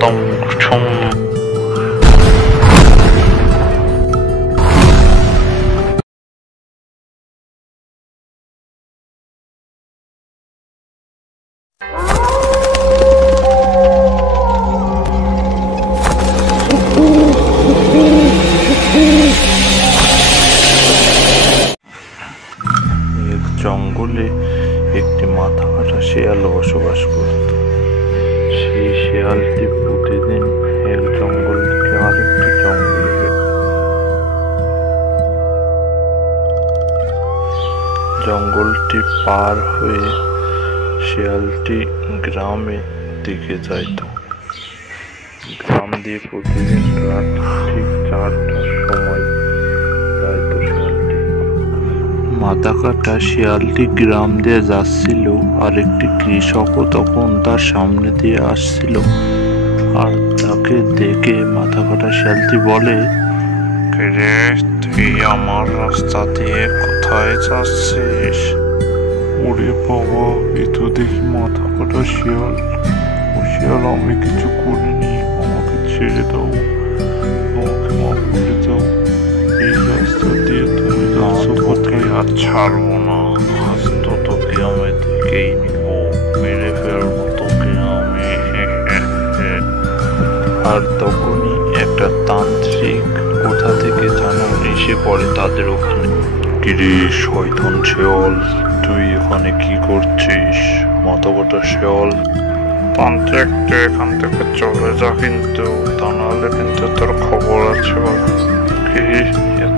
খতম ছুম। এক জঙ্গলে একটি মাথা কাটা শেয়াল বসবাস করত। সেই শেয়ালটি প্রতিদিন এক জঙ্গল থেকে আরেকটি জঙ্গলে যেত। জঙ্গলটি পার হয়ে শেয়ালটি গ্রামের দিকে যাইত। গ্রাম দিয়ে প্রতিদিন রাত ঠিক 4টার সময় যাইত শেয়ালটি। মাথা কাটা শেয়ালটি গ্রাম দিয়ে যাচ্ছিল, আর একটি কৃষকও তখন তার সামনে দিয়ে আসছিল। আর তাকে দেখে মাথা কাটা শেয়ালটি বলে, রে তুই আমার রাস্তা দিয়ে কোথায় যাচ্ছিস? ওরে বাবা, এ তো দেখি মাথা কাটা শিয়াল। ও শিয়াল, আমি কিছু করিনি, আমাকে ছেড়ে দাও, আমাকে মাফ করে দাও। এই রাস্তা দিয়ে তুমি যাচ্ছ কোথায়? আর ছাড়বো না, আজ তো তোকে আমি দেখেই নিব, মেরে ফেলবো তোকে আমি। আর তখনই একটা তান্ত্রিক কোথা থেকে যেন এসে পড়ে তাদের ওখানে। কিরে শয়তান শেয়াল, তুই এখানে কি করছিস? মাথা কাটা শেয়াল, তান্ত্রিক তুই এখান থেকে চলে যা, কিন্তু তা নাহলে কিন্তু তোর খবর আছে। কি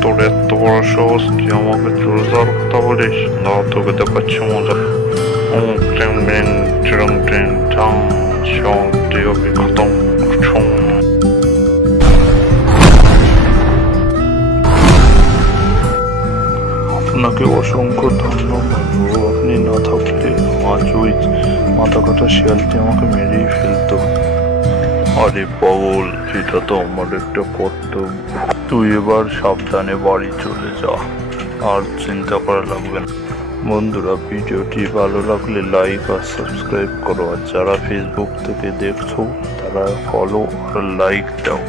তোর এত বড় সাহস, তুই আমাকে চলে যাওয়ার কথা বলিস? না, তোকে দেখাচ্ছি মজা। খতম। আপনাকে অসংখ্য ধন্যবাদ। আপনি না থাকলে আজ ওই মাথা কাটা শিয়ালটি আমাকে মেরেই ফেলতো। আরে পাগল, এটা তো আমার একটা কর্তব্য। তুই এবার সাবধানে বাড়ি চলে যা, আর চিন্তা করা লাগবে না। বন্ধুরা, ভিডিওটি ভালো লাগলে লাইক আর সাবস্ক্রাইব করো, আর যারা ফেসবুক থেকে দেখছো তারা ফলো আর লাইক দাও।